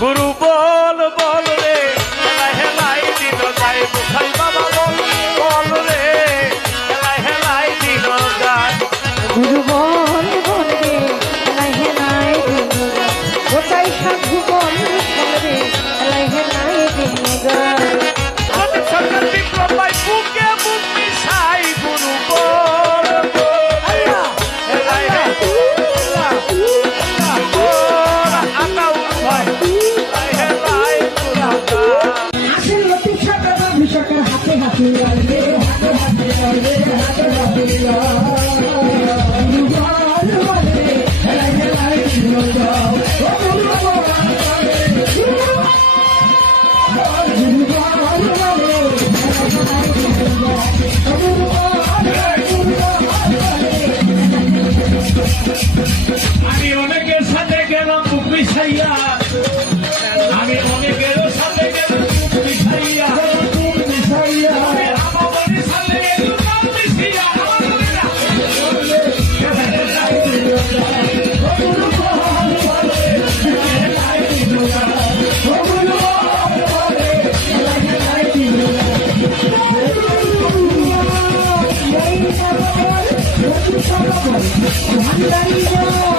গুরু বল বল রে হেলাই হেলাই দিল যায় বুখাই বাবা বল বল রে হেলাই হেলাই দিল যায় গুরু বল বল রে হেলাই হেলাই দিল যায় গোটাই সাধু বল বল রে হেলাই হেলাই দিল যায় সরকার বিপ্লব ভাই বুকে বুক মিশাই গুরু বল হেলাই আমি অনেকের সাথে গেলাম বুক মিশাইয়া আমি অনেকের সাথে গেলাম বুক মিশাইয়া আমার সাথে গেলাম মিশিয়া ভান্ডারি